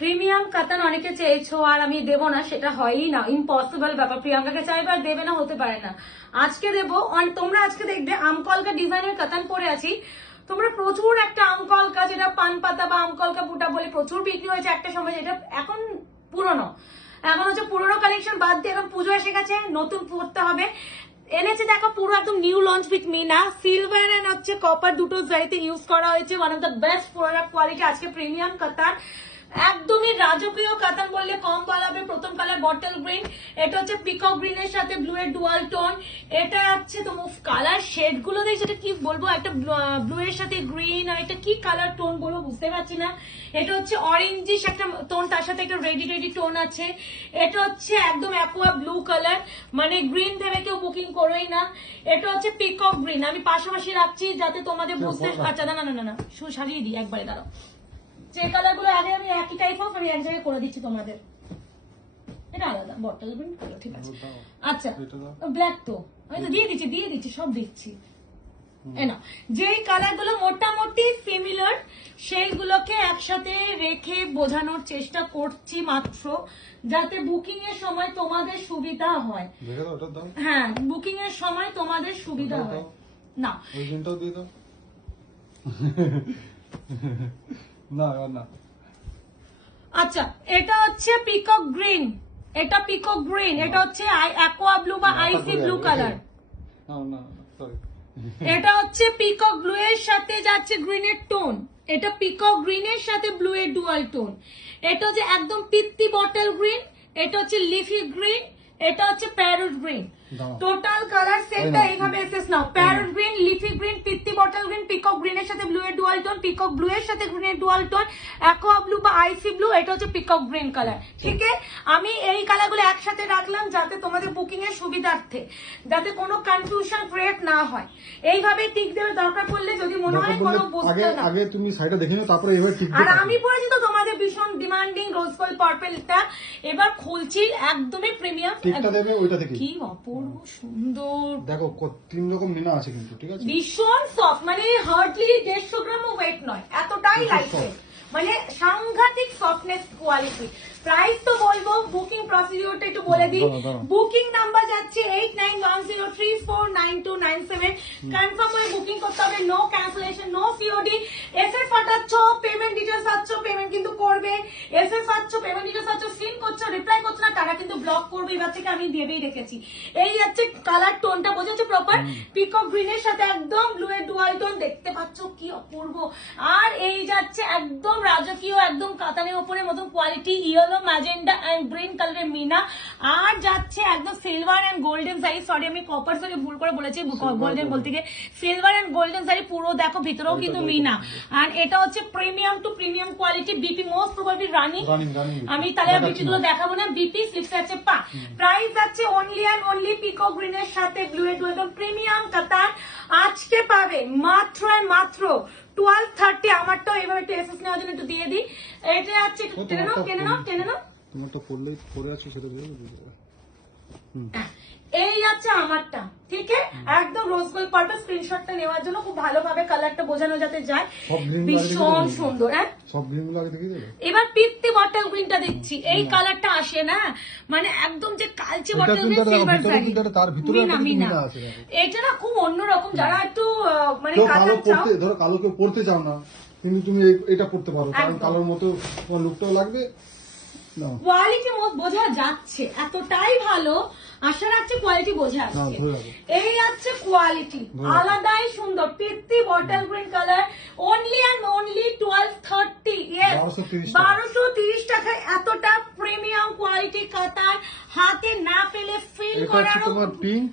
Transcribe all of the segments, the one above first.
Premium কাতান অনেকে চেয়েছো আর আমি দেবো না, সেটা হয়ই না, ইম্পসিবল ব্যাপার। প্রিয়াঙ্কাকে চাইবে আর দেবে না, হতে পারে না। আজকে দেবো। তোমরা আজকে দেখবে আমকলকা ডিজাইনের কাতান পরে আছি। তোমরা প্রচুর একটা আমকলকা, যেটা পান পাতা বা আমকলকা বুটা বলে প্রচুর বিক্রি হয়েছে একটা সময়, যেটা এখন পুরনো। এখন হচ্ছে পুরোনো কালেকশন বাদ দিয়ে এখন পুজো এসে গেছে, নতুন পড়তে হবে। এনেছে দেখো পুরো একদম নিউ লঞ্চ উইথ মিনা, সিলভার এন্ড হচ্ছে কপার দুটো জারিতে ইউজ করা হয়েছে। One of the best product quality. আজকে প্রিমিয়াম কাতান, একদমই রাজকীয় কাতান বললে কম বলা হবে। প্রথম কালার বটল গ্রিন, এটা হচ্ছে পিকক গ্রিনের সাথে ব্লু এর ডুয়াল টোন। এটা আছে তোমার কালার শেড গুলো দেখছি, এটা কি বলবো, একটা ব্লু এর সাথে গ্রিন, আর এটা কি কালার টোন বলবো বুঝতে পারছি না। এটা হচ্ছে অরেঞ্জিশ একটা টোন, তার সাথে একটা রেডি টোন আছে। এটা হচ্ছে একদম অ্যাকোয়া ব্লু কালার, মানে গ্রিন ভেবে কেউ বুকিং করেই না। এটা হচ্ছে পিকক গ্রিন, আমি পাশাপাশি রাখছি যাতে তোমাদের বুঝতে। আচ্ছা না না না না, সারিয়ে দিই একবারে, দাঁড়াও। যে কালার গুলো আগে আমি একই টাইপ অফ আমি এক জায়গায় করে দিচ্ছি তোমাদের। এটা আলাদা বটল গ্রিন কালার, ঠিক আছে। আচ্ছা ব্ল্যাক তো আমি তো দিয়ে দিচ্ছি সব দিচ্ছি। না, যেই কালার গুলো মোটামুটি সিমিলার সেইগুলোকে একসাথে রেখে বোঝানোর চেষ্টা করছি মাত্র, যাতে বুকিং এর সময় তোমাদের সুবিধা হয়। হ্যাঁ, বুকিং এর সময় তোমাদের সুবিধা হয়। না না আচ্ছা, এটা হচ্ছে পিকক গ্রিন, এটা পিকক গ্রিন, এটা হচ্ছে অ্যাকোয়া ব্লু বা আইসি ব্লু কালার। এটা হচ্ছে পিকক ব্লু এর সাথে যাচ্ছে গ্রিনের টোন, এটা পিকক গ্রিনের সাথে ব্লু এর ডুয়াল টোন। এটা হচ্ছে একদম পিত্তি বটল গ্রিন, এটা হচ্ছে লিফি গ্রিন, এটা হচ্ছে প্যারট গ্রিন। টোটাল কালার সেটটা এইভাবে এসেছে নাও, প্যারট গ্রিন, লিফি গ্রিন, পিত্তি বটল গ্রিন, পিকক গ্রিনের সাথে ব্লু এর ডুয়াল টোন, পিকক ব্লু এর সাথে গ্রিনের ডুয়াল টোন, অ্যাকোয়া ব্লু বা আইসি ব্লু, এটা হচ্ছে পিকক গ্রিন কালার। ঠিক আছে, আমি এই কালারগুলো একসাথে রাখলাম যাতে তোমাদের বুকিং এর সুবিধার্থে, যাতে কোনো কনফিউশন ক্রিয়েট না হয়। এইভাবে টিক দেবে, দরকার পড়লে যদি মনে হয় কোনো বুঝতে না। আগে তুমি সাইডটা দেখে নাও, তারপরে এইভাবে টিক আর আমি পরেছি তো তোমাদের ভীষণ ডিমান্ডিং রোজ গোল্ড পার্পলটা, এবার খুলছি একদমই প্রিমিয়াম। টিকটা দেবে ওইটা থেকে, কি অপূর্ব সুন্দর দেখো তিন রকম মিনা আছে কিন্তু, ঠিক আছে। ভীষণ সফট, মানে হার্ডলি 150 গ্রামও ওয়েট নয়, এতটাই লাইট, মানে সাংঘাতিক সফটনেস কোয়ালিটি। প্রাইস তো বলবো, বুকিং প্রসিডিওরটা একটু বলে দিই। বুকিং নাম্বার যাচ্ছে 8910349297। কনফার্ম হয়ে বুকিং করতে হবে, no cancellation, no COD. SS পাঠাচ্ছ, পেমেন্ট ডিটেলস পাচ্ছ, পেমেন্ট কিন্তু করবে। এসএস পাচ্ছ, পেমেন্ট ডিটেলস পাচ্ছ, সিন করছো, রিপ্লাই করছো না, তারা কিন্তু ব্লক করবে। এবার থেকে আমি ভেবেই রেখেছি। এই যাচ্ছে কালার টোনটা, বোঝাচ্ছে প্রপার পিকক গ্রিনের সাথে একদম ব্লু এর ডুয়াল টোন, দেখতে পাচ্ছ কি অপূর্ব। আর এই যাচ্ছে একদম রাজকীয়, একদম কাতানের উপরে মতন quality, yellow, magenta and green কালারের মিনা। আর যাচ্ছে একদম সিলভার এন্ড গোল্ডেন শাড়ি, সরি আমি কপার শাড়ি ভুল করে বলেছি, গোল্ডেন বলতে গিয়ে সিলভার এন্ড গোল্ডেন শাড়ি পুরো দেখো, ভিতরেও কিন্তু মিনা। আর এটা হচ্ছে premium to premium quality, BP most probably running. আমি তাহলে বিপি গুলো দেখাবো না, বিপি স্লিপস আছে পা। প্রাইস আছে অনলি এন্ড অনলি পিকক গ্রিনের সাথে ব্লু এর ডুয়াল প্রিমিয়াম কাতান। আজকে পাবে মাত্র এন্ড মাত্র 1230। আমারটাও এইভাবে একটু এসএস নেওয়ার জন্য একটু দিয়ে দিই। এটা আছে টেনে নাও। তোমার তো পড়লেই পড়ে আছো, সেটা বুঝে যাবে। এই আছে আমারটা, ঠিক আছে, একদম রোজ গোল্ড পার্পল। স্ক্রিনশটটা নেওয়ার জন্য খুব ভালোভাবে কালারটা বোঝানো যাতে যায়, ভীষণ সুন্দর। হ্যাঁ, সব গ্রিনগুলো আগে দেখে যাবে। এবার পিত্তি বটল গ্রিনটা দেখছি, এই কালারটা আসে না, মানে একদম যে কালচে বটল গ্রিন সিলভার শাড়ি, তার ভিতরে মিনা আছে। এটা না খুব অন্যরকম, যারা একটু মানে কালো পড়তে, ধরো কালো কেউ পড়তে চাও না, কিন্তু তুমি এটা পড়তে পারো, কারণ কালোর মতো তোমার লুকটাও লাগবে। কোয়ালিটি বোঝা যাচ্ছে, এতটাই ভালো, আশা রাখছি কোয়ালিটি বোঝা যাচ্ছে। এই আছে কোয়ালিটি, আলাদাই সুন্দর, পিত্তি bottle green colour, only and only 1230। Yes, 1230 টাকায় এতটা প্রিমিয়াম কোয়ালিটি কাতান হাতে না পেলে ফিল করার তোমার পিঙ্ক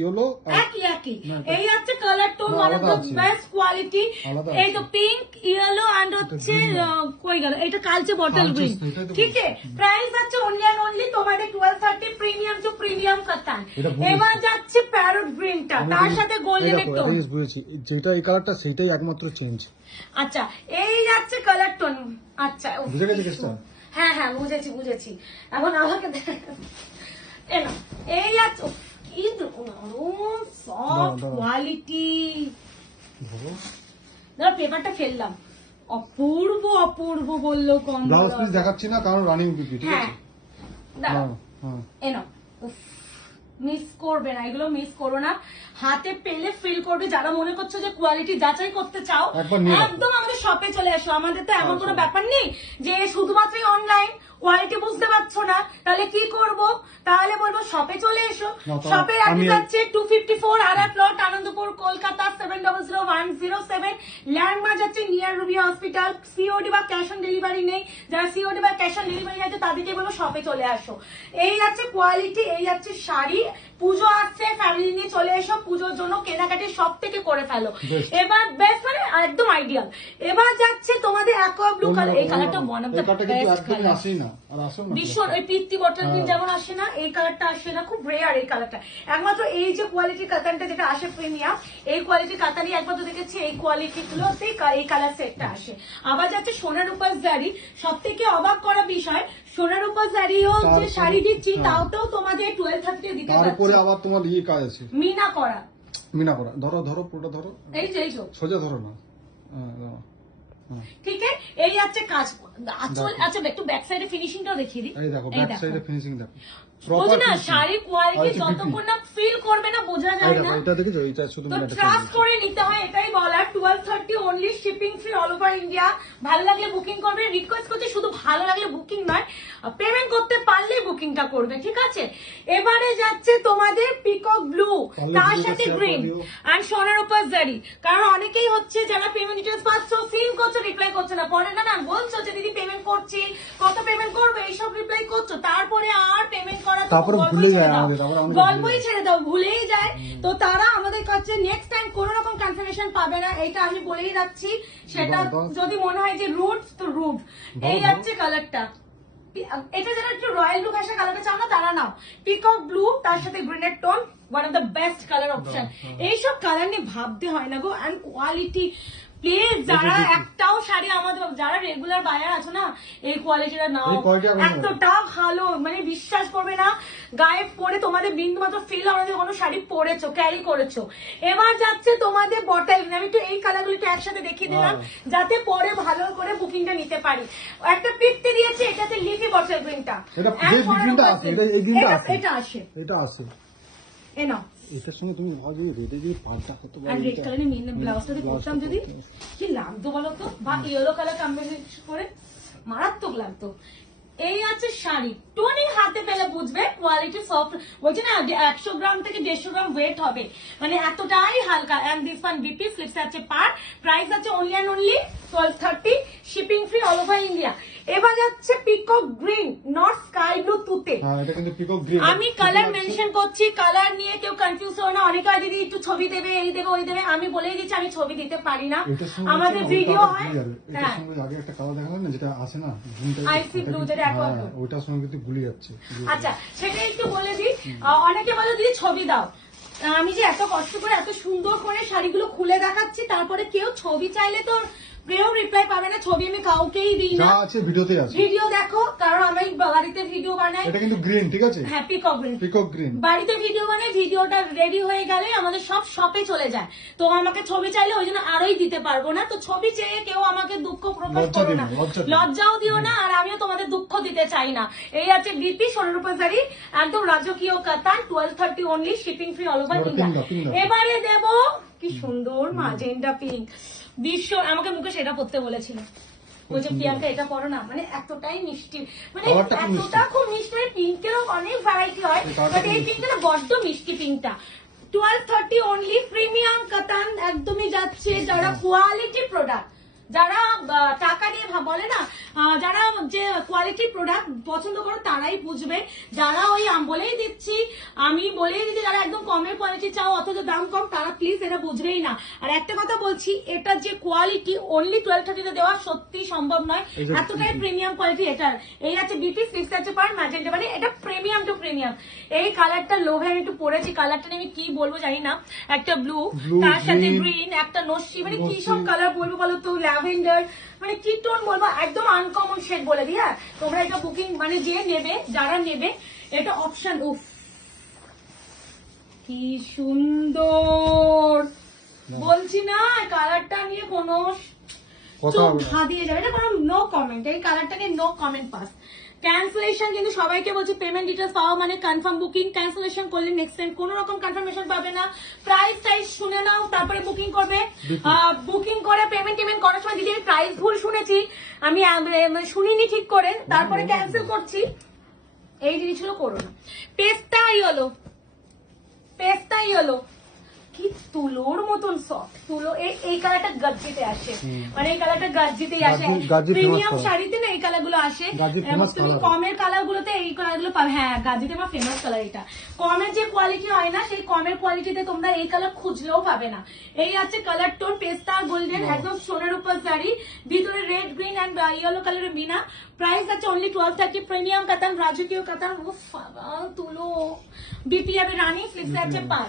ইয়েলো একই। এই হচ্ছে colour tone, one of the best quality. এই তো পিঙ্ক, ইয়েলো এন্ড হচ্ছে কই গেল, এটা কালচে বটল গ্রিন। ঠিক আছে, প্রাইস আছে অনলি এন্ড অনলি তোমাদের 1230, প্রিমিয়াম টু প্রিমিয়াম কাতান। এবার যাচ্ছে প্যারট গ্রিনটা, তার সাথে গোল্ডেন টোন। বুঝেছি, যেটা এই কালারটা সেটাই একমাত্র চেঞ্জ। আচ্ছা, এই যাচ্ছে কালার টোন। আচ্ছা, বুঝে গেছে কেসটা? হ্যাঁ বুঝেছি। এখন আমাকে এই আছে কোয়ালিটি, পেপারটা ফেললাম। অপূর্ব অপূর্ব বললো কম ব্লাউজ বলো। পিস দেখাচ্ছি না কারণ রানিং পিপি, ঠিক হ্যাঁ আছে? দাঁড়াও, হ্যাঁ এনো মিস করবে না, এগুলো মিস করো না, হাতে পেলে ফিল করবে। যারা মনে করছো যে কোয়ালিটি যাচাই করতে চাও একবার নিয়ে রাখো। একদম আমাদের শপে চলে আসো। আমাদের তো এমন কোনো আচ্ছা। ব্যাপার নেই যে শুধুমাত্রই অনলাইন কোয়ালিটি বুঝতে পারছো না তাহলে কি করব, তাহলে বলবো শপে চলে এসো। না, তো শপের আমি- অ্যাড্রেস হচ্ছে 254 আরা প্লট আনন্দপুর কলকাতা 700107। ল্যান্ডমার্ক যাচ্ছে নিয়ার রুবি হসপিটাল। সিওডি বা ক্যাশ অন ডেলিভারি নেই, যারা সিওডি বা ক্যাশ অন ডেলিভারি আছে তাদেরকে বলবো শপে চলে আসো। এই যাচ্ছে কোয়ালিটি, এই যাচ্ছে শাড়ি। পুজো আসছে, ফ্যামিলি নিয়ে চলে এসো, পুজোর জন্য কেনাকাটি সব থেকে করে ফেলো। Best. এবার বেস্ট মানে একদম আইডিয়াল। এবার যাচ্ছে তোমাদের অ্যাকোয়া ব্লু কালার, এই কালারটা ওয়ান অফ দ্য এই কালারটা কিন্তু বেস্ট একদমই কালার। আসেই না, আর আসেও না। ভীষণ ওই পিত্তি বটল গ্রিন হ্যাঁ। যেমন আসে না, এই কালারটা আসে না, খুব রেয়ার এই কালারটা। একমাত্র এই যে কোয়ালিটির কাতানটা যেটা আসে প্রিমিয়াম, এই কোয়ালিটির কাতানই একমাত্র দেখেছি এই কোয়ালিটি গুলোতেই এই কালার সেটটা আসে। আবার যাচ্ছে সোনার উপর জারি, সব থেকে অবাক করা বিষয় সোনার উপর জারিও যে তারপরে- শাড়ি দিচ্ছি হ্যাঁ। তাওটাও তোমাদের 1230 দিতে তারপরে পারছি। আবার তোমার ইয়ে কাজ আছে, মিনা করা, মিনা করা। ধরো ধরো পুরোটা ধরো, এই যে এই যে সোজা ধরো না। হ্যাঁ, দাঁড়াও। হ্যাঁ, ঠিক আছে। এই যাচ্ছে কাজ আঁচল। দেখো। আচ্ছা একটু ব্যাক সাইডে ফিনিশিংটাও দেখিয়ে দিই। এই দেখো এই ব্যাক সাইডে ফিনিশিং দেখো, বলছি প্রপার না শাড়ির কোয়ালিটি আর হচ্ছে যতক্ষণ না ফিল করবে না বোঝা যায় না। এটা দেখেছো, এটা শুধু তো মিনাটা ট্রাস্ট করে নিতে হয়, এটাই বলার। 1230 only, shipping free all over India. ভালো লাগলে বুকিং করবে, রিকোয়েস্ট করছি শুধু ভালো লাগলে বুকিং নয়, পেমেন্ট করতে পারলে বুকিংটা করবে, ঠিক আছে? এবারে যাচ্ছে তোমাদের পিকক ব্লু, পারলে তার ভিডিওটা সাথে share গ্রিন করে দিও। এন্ড সোনার উপর জারি। কারণ অনেকেই হচ্ছে যারা পেমেন্ট ডিটেলস পাচ্ছ সিন করছো, রিপ্লাই করছো না, পরে না বলছো যে দিদি পেমেন্ট করছি, কত পেমেন্ট করবে, এইসব রিপ্লাই করছো, তারপরে আর পেমেন্ট করা তো তারপরে গল্পই ভুলে ছেড়ে যায় দাও। আমাদের, তারপরে আমাদের গল্পই ভুলে যায়। ছেড়ে দাও, ভুলেই যায়। তো তারা আমাদের কাছে নেক্সট টাইম কোনো রকম কনফার্মেশন পাবে না, এটা আমি বলেই রাখছি। সেটা দাও। যদি মনে হয় যে রুট তো রুট। এই দাও। যাচ্ছে কালারটা, এটা যারা একটু রয়্যাল লুক আসে কালারটা চাও না তারা নাও। পিকক ব্লু তার সাথে গ্রিনের tone, one of the best colour option. এইসব কালার নিয়ে ভাবতে হয় না গো। এন্ড কোয়ালিটি প্লিজ, যারা একটাও শাড়ি আমাদের যারা রেগুলার বায়ার আছো না, এই কোয়ালিটিটা নাও। এই quality আমি নেবো। এতটা ভালো, মানে বিশ্বাস করবে না, গায়ে পরে তোমাদের বিন্দু মাত্র ফিল আমাদের কোনো শাড়ি পরেছো, ক্যারি করেছো। এবার যাচ্ছে তোমাদের বটল, আমি একটু এই কালারগুলো একটু একসাথে দেখিয়ে দিলাম যাতে পরে ভালো করে বুকিংটা নিতে পারি। একটা পিকতে দিয়েছে, এটাতে লিফি বটল গ্রিনটা, এটা যে গ্রিনটা আছে, এটা এই গ্রিনটা আছে, এটা আসে, এটা আছে। এ নাও। এটার সঙ্গে তুমি ভাবো রেডে যদি পাল্টা কত আর রেড কালারের ব্লাউজটা যদি করতাম যদি কি লাগতো বলতো, বা ইয়েলো কালার কম্বিনেশন করে মারাত্মক লাগতো। এই আছে শাড়ি, টোনি হাতে পেলে বুঝবে কোয়ালিটি সফট। বলছি না যে 100 গ্রাম থেকে 150 গ্রাম ওয়েট হবে, মানে এতটাই হালকা। And this one BP slips আছে পার, প্রাইস আছে only and only 1230, shipping free all over India. এবার যাচ্ছে peacock green, not sky blue তুতে। হ্যাঁ, এটা কিন্তু পিকক গ্রিন। আমি কালার মেনশন করছি, কালার নিয়ে কেউ কনফিউজ হয় না। অনেকে দিদি একটু ছবি দেবে, এই দেবে ওই দেবে, আমি বলেই দিচ্ছি আমি ছবি দিতে পারি না, এটার সঙ্গে আমাদের হচ্ছে না, ভিডিও ওটা হয়। গুলিয়ে যাবে। এটার হ্যাঁ, সঙ্গে আগে একটা কালার দেখালাম না যেটা আছে না green type এর, Icy ওটা blue কিন্তু- যেটা aqua হ্যাঁ, blue। ওইটার সঙ্গে কিন্তু গুলিয়ে যাচ্ছে। আচ্ছা সেটা একটু বলে দিই। অনেকে বলে দিদি ছবি দাও, আমি যে এত কষ্ট করে এত সুন্দর করে শাড়িগুলো খুলে দেখাচ্ছি, তারপরে কেউ ছবি চাইলে তো কেউ রিপ্লাই পাবে না, ছবি আমি কাউকেই দিই যা না। আছে ভিডিওতে আছে। ভিডিও দেখো, কারণ আমি বাড়িতে ভিডিও বানাই। এটা কিন্তু গ্রিন, ঠিক আছে? হ্যাঁ, পিকক গ্রিন। Peacock green. বাড়িতে ভিডিও বানাই, ভিডিওটা রেডি হয়ে গেলে আমাদের সব শপে চলে যায়। তো আমাকে ছবি চাইলে ওই জন্য আরোই দিতে পারবো না। তো ছবি চেয়ে কেউ আমাকে দুঃখ প্রকাশ লজ্জা করো দিও না, না, লজ্জা দিও না। লজ্জাও দিও না, আর আমিও তোমাদের দুঃখ দিতে চাই না। এই আছে বিপি সোনার উপর শাড়ি, একদম রাজকীয় কাতান, 1230 only, shipping free all over ওটা ইন্ডিয়া। pink দাও। এবারে দেব কি সুন্দর মাজেন্ডা পিঙ্ক, বিশ্ব আমাকে মুখে সেটা পড়তে বলেছিল, বলছে প্রিয়াঙ্কা এটা পরো না, মানে এতটাই মিষ্টি, মানে কালারটা খুব মিষ্টি। এতটা খুব মিষ্টি। মানে পিঙ্কেরও অনেক ভ্যারাইটি হয়, এই কালারটা বাট খুব এই মিষ্টি। পিঙ্কটা বড্ড মিষ্টি পিঙ্কটা। 1230 অনলি, প্রিমিয়াম কাতান একদমই যাচ্ছে। যারা কোয়ালিটি প্রোডাক্ট, যারা টাকা দিয়ে বলে না, যারা যে কোয়ালিটি প্রোডাক্ট পছন্দ করো তারাই বুঝবে। যারা ওই বলেই দিচ্ছি, আমি বলেই দিচ্ছি, যারা একদম কমের কোয়ালিটি চাও অথচ দাম কম, তারা প্লিজ এটা বুঝবেই না। আর একটা কথা বলছি, এটা যে কোয়ালিটি অনলি 1230 দেওয়া সত্যি সম্ভব নয়, এই যে এতটাই প্রিমিয়াম কোয়ালিটি এটার। এই আছে বিপি সিক্স আছে পার ম্যাজেন্টা, মানে এটা প্রিমিয়াম টু প্রিমিয়াম। এই কালারটা লোভে আমি একটু পরেছি, কালারটা নিয়ে আমি কি বলবো জানি না। একটা ব্লু, Blue, তার সাথে green, গ্রিন, একটা নস্যি, মানে কি নস্যি। সব কালার বলবো বলো তো, ল্যাভেন্ডার, মানে কি টোন বলবো, একদম আনকমন শেড বলে দিই। হ্যাঁ, তোমরা এটা বুকিং মানে যে নেবে, যারা নেবে এটা অপশন। উফ কি সুন্দর, বলছি না কালারটা নিয়ে কোনো কথা চোখ হবে না। ধাঁধিয়ে যাবে, এটা কোনো নো কমেন্ট, এই কালারটাকে নো কমেন্ট পাস। ক্যান্সেলেশন কিন্তু সবাইকে বলছি, পেমেন্ট ডিটেলস পাওয়া মানে কনফার্ম বুকিং, ক্যান্সেলেশন করলে নেক্সট টাইম কোনো রকম কনফার্মেশন পাবে না। প্রাইস টাইস শুনে নাও তারপরে বুকিং করবে। বুকিং করে পেমেন্ট টেমেন্ট করার সময় যদি প্রাইস ভুল শুনেছি, আমি শুনিনি ঠিক করে, তারপরে ক্যান্সেল করছি, এই জিনিসগুলো করো না। পেস্তা ইয়েলো, পেস্তা ইয়েলো কি তুলোর মতন সফট, তুলো এই কালারটা গাজ্জিতে আসে, মানে এই কালারটা গাজ্জিতেই আসে, গাজ্জি প্রিমিয়াম famous শাড়িতে না এই কালার গুলো আসে। গাজ্জি এবং famous তুমি color। কমের কালার গুলোতে এই কালার গুলো পাবে। হ্যাঁ, গাজ্জিতে আমার ফেমাস কালার এটা। কমের যে কোয়ালিটি হয় না, সেই কমের কোয়ালিটিতে তোমরা এই কালার খুঁজলেও পাবে না। এই আছে কালার টোন পেস্তা গোল্ডেন, একদম সোনার উপর শাড়ি, ভিতরে রেড গ্রিন এন্ড ইয়েলো কালারের মিনা। প্রাইস আছে অনলি 1230। প্রিমিয়াম কাতান, রাজকীয় কাতান, তুলো বিপিএম রানী ফ্লিক্স আছে পার।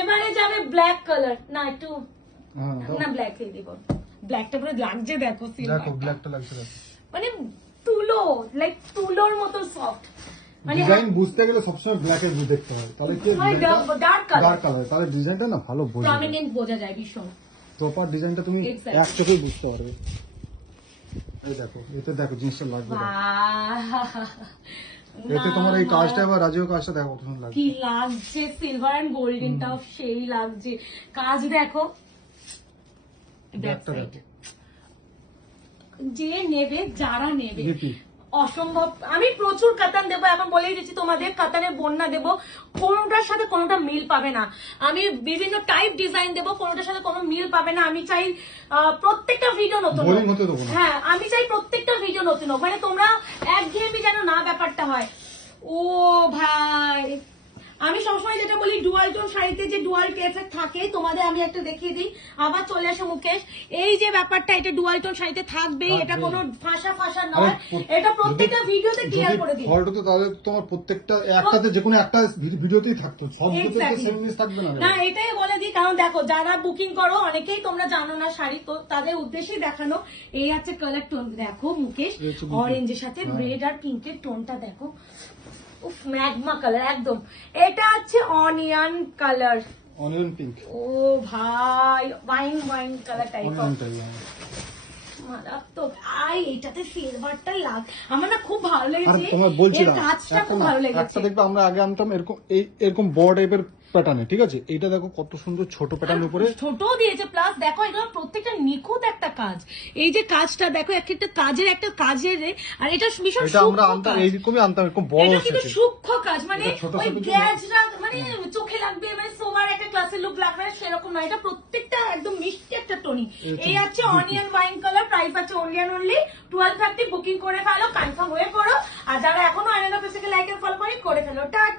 এবারে যাবে ব্ল্যাক কালার, না একটু হ্যাঁ, দাও। না ব্ল্যাক দিয়ে দিব, ব্ল্যাকটা পুরো লাগছে দেখো, দেখো সিলভার ব্ল্যাকটা লাগছে, দেখো মানে তুলো, লাইক তুলোর মতো সফট, মানে ডিজাইন বুঝতে গেলে সবসময় ব্ল্যাক এর দেখতে হয়, তাহলে কি ডার্ক কালার ডার্ক কালার, তাহলে ডিজাইনটা না ভালো বোঝা যায়, প্রমিনেন্ট বোঝা যায় ভীষণ। প্রপার ডিজাইনটা তুমি Exactly. এক চোখেই বুঝতে পারবে। এই দেখো, এতে দেখো জিনিসটা লাগবে, দেখো। এতে তোমার এই কাজটা এবার রাজীব কাজটা দেখো কত সুন্দর লাগছে। কি লাগছে, সিলভার এন্ড গোল্ডেনটাও সেই লাগছে, কাজ দেখো। Back ব্ল্যাকটা side। দেখো, যে নেবে, যারা নেবে জিপি। অসম্ভব। আমি প্রচুর কাতান দেবো, এখন বলেই দিচ্ছি তোমাদের, কাতানের বন্যা দেবো, কোনোটার সাথে কোনোটা মিল পাবে না। আমি বিভিন্ন টাইপ ডিজাইন দেবো, কোনোটার সাথে কোনো মিল পাবে না। আমি চাই প্রত্যেকটা ভিডিও নতুন হোক। বোরিং হতে দেবো না। হ্যাঁ, আমি চাই প্রত্যেকটা ভিডিও নতুন হোক, মানে তোমরা একঘেয়েমি যেন না ব্যাপারটা হয়। ও ভাই, আমি সবসময় যেটা বলি, ডুয়াল টোন শাড়িতে যে ডুয়াল এফেক্ট থাকে, তোমাদের আমি একটা দেখিয়ে দিই, আবার চলে আসে মুকেশ। এই যে ব্যাপারটা, এটা ডুয়াল টোন শাড়িতে থাকবেই, এটা কোনো ফাঁসা ফাঁসা নয়, এটা প্রত্যেকটা ভিডিওতে ক্লিয়ার করে দিই। ফল্ট তো তাহলে তোমার প্রত্যেকটা একটাতে যে কোনো একটা ভিডিওতেই থাকতো, সব ভিডিওতে Exactly. সেম জিনিস থাকবে না। না, এটাই বলে দিই, কারণ দেখো যারা বুকিং করো অনেকেই তোমরা জানো না শাড়ি, তো তাদের উদ্দেশ্যেই দেখানো। এই আছে কালার টোন, দেখো মুকেশ, এই হচ্ছে বুকেশ। অরেঞ্জের সাথে হ্যাঁ। রেড আর পিঙ্কের টোনটা দেখো, উফ ম্যাগমা কালার একদম। এটা আছে অনিয়ন কালার, অনিয়ন পিঙ্ক, ও ভাই wine wine colour type of অনিয়নটাই মারাত্মক। এটাতে সিলভারটা আমার না খুব ভালো আর লেগেছে, তোমার এর বলছিলাম কাজটা একটা খুব না, ভালো লেগেছে। একটা দেখবে আমরা আগে আনতাম এরকম এরকম বড় টাইপের প্যাটার্নে, ঠিক আছে, এইটা দেখো কত সুন্দর ছোট প্যাটার্নের উপরে, ছোট দিয়েছে, প্লাস দেখো এগুলো প্রত্যেকটা নিখুঁত একটা কাজ। এই যে কাজটা দেখো, একটা কাজের আর এটা ভীষণ এটা আমরা সূক্ষ্ম আনতাম কাজ। এইরকমই আনতাম, এরকম বড় এটা কিন্তু সেটে। সূক্ষ্ম কাজ, মানে এটা ছোট ওই ছোট ছোট। গ্যাজরা মানে চোখে লাগবে, মানে সোমার একটা ক্লাসের লুক লাগবে সেরকম নয়, এটা প্রত্যেকটা একদম মিষ্টি একটা টনি। এই আছে অনিয়ন ওয়াইন কালার, প্রাইস আছে অনলি 1230। বুকিং করে ফেলো, কনফার্ম হয়ে পড়ো। আর যারা এখনো আইনানা ফেসিকে লাইক এন্ড ফলো করে ফেলো। টাটা।